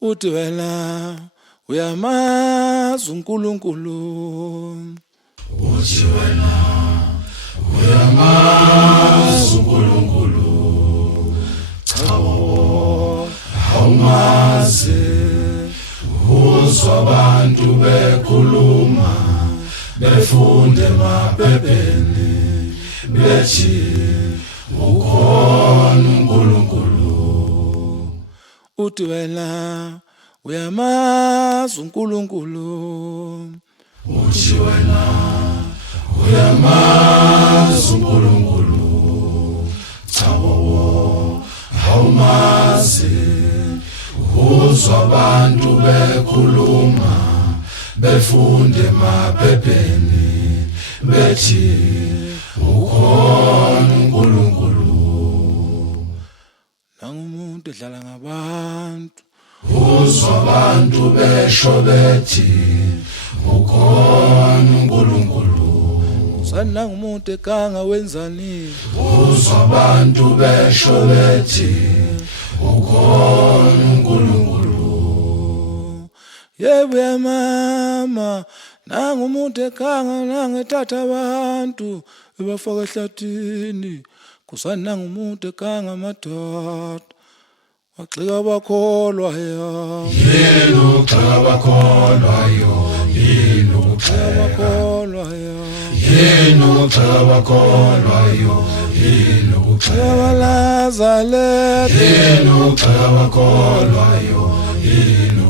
uthi wena uyamazi uNkulunkulu, uthi wena uyamazi uNkulunkulu, chawo awumazi. Uzwa abantu bekhuluma befunde emaphepheni bethi ukhona uNkulunkulu. uthi wena uyamazi uNkulunkulu, uthi wena uyamazi uNkulunkulu, chawo awumazi. Uzwa abantu bekhuluma befunde emaphepheni bethi ukhona uNkulunkulu. nangumuntu edlala ngabantu, Uzwa abantu besho bethi ukhona uNkulunkulu. sani nangumuntu ekanga wenzani, Uzwa abantu besho bethi ukhona uNkulunkulu. yebo yamama nangumuntu ekanga nangethatha abantu ebafaka ehlathini, kusani nangumuntu ekanga amadoda waxika abakholwayo, Yini ugxeka abakholwayo, yini ugxeka abakholwayo, yini ugxeka abakholwayo, yini ugxeka abalazalete yini ugxeka abakholwayo, yini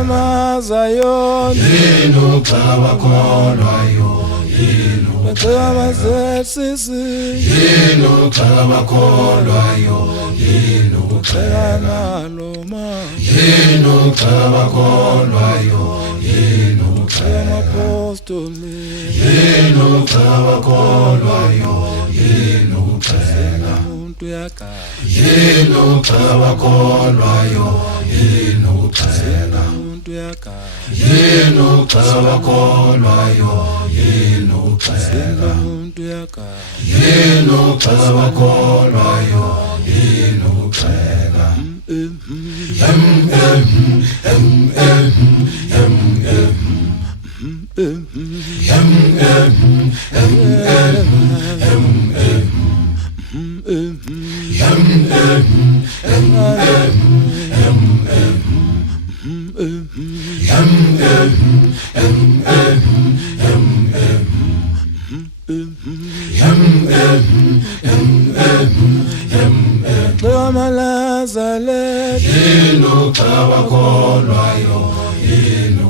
amazayoni yini ugxeka abakholwayo, yini amazesisi yini ugxeka abakholwayo, yini ugxeka amaloma yini ugxeka abakholwayo, yini ugxeka amapostoli yini ugxeka abakholwayo, yini ugxeka umuntu yakaya yini ugxeka abakholwayo, yini ugxeka umuntu yakaya yini ugxeka abakholwayo, yini ugxeka umuntu yakaya yini ugxeka abakholwayo, yini ugxeka amalazalete yini ugxeka abakholwayo, yini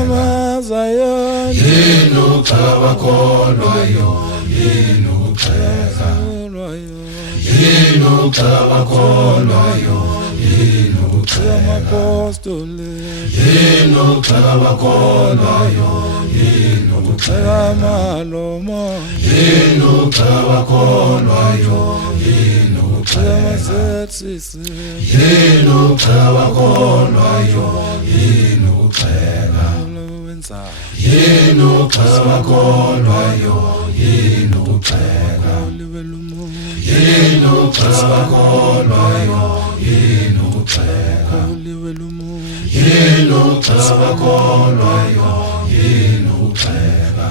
amazayoni yini ugxeka abakholwayo, yini ugxeka yini ugxeka abakholwayo, yini ugxeka amapostoli yini ugxeka abakholwayo, yini ugxeka amaloma yini ugxeka abakholwayo, yini ugxeka amazesisi yini ugxeka abakholwayo, yini ugxeka wenzayo yini ugxeka abakholwayo, yini ugxeka liwe lumuntu yini ugxeka abakholwayo, yini ugxeka liwe lumuntu yini ugxeka abakholwayo, yini ugxeka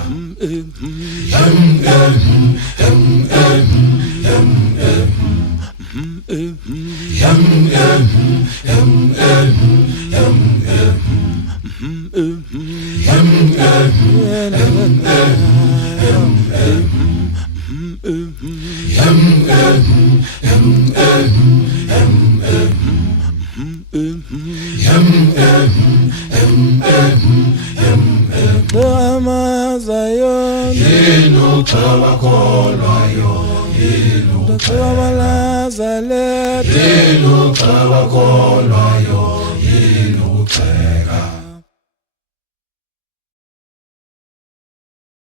amazayoni yini ugxeka abakholwayo, yini ugxeka abalazalete yini ugxeka abakholwayo,